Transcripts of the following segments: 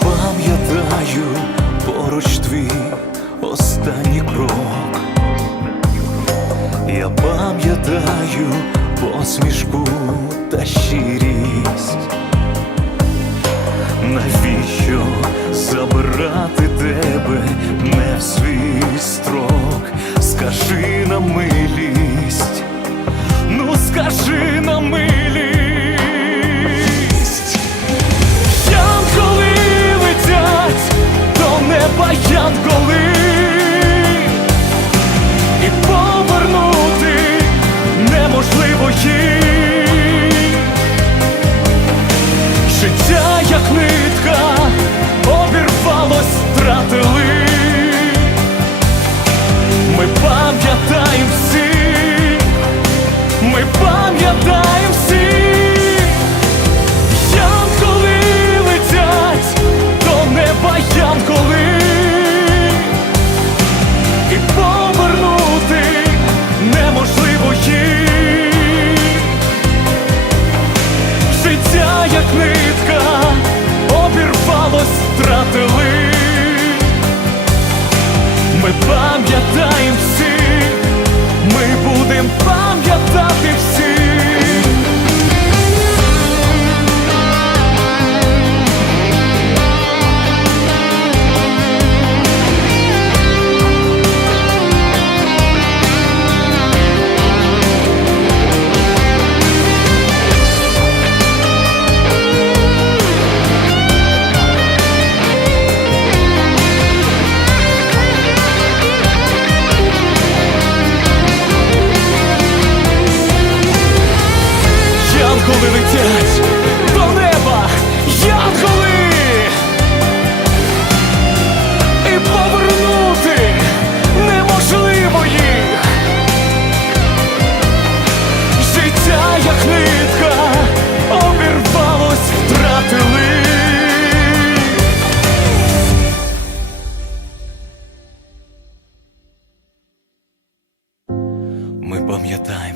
Пам'ятаю поруч твій останній крок. Я пам'ятаю посмішку та щирість. Навіщо пам'ятаємо всіх.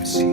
Ми пам'ятаємо всіх.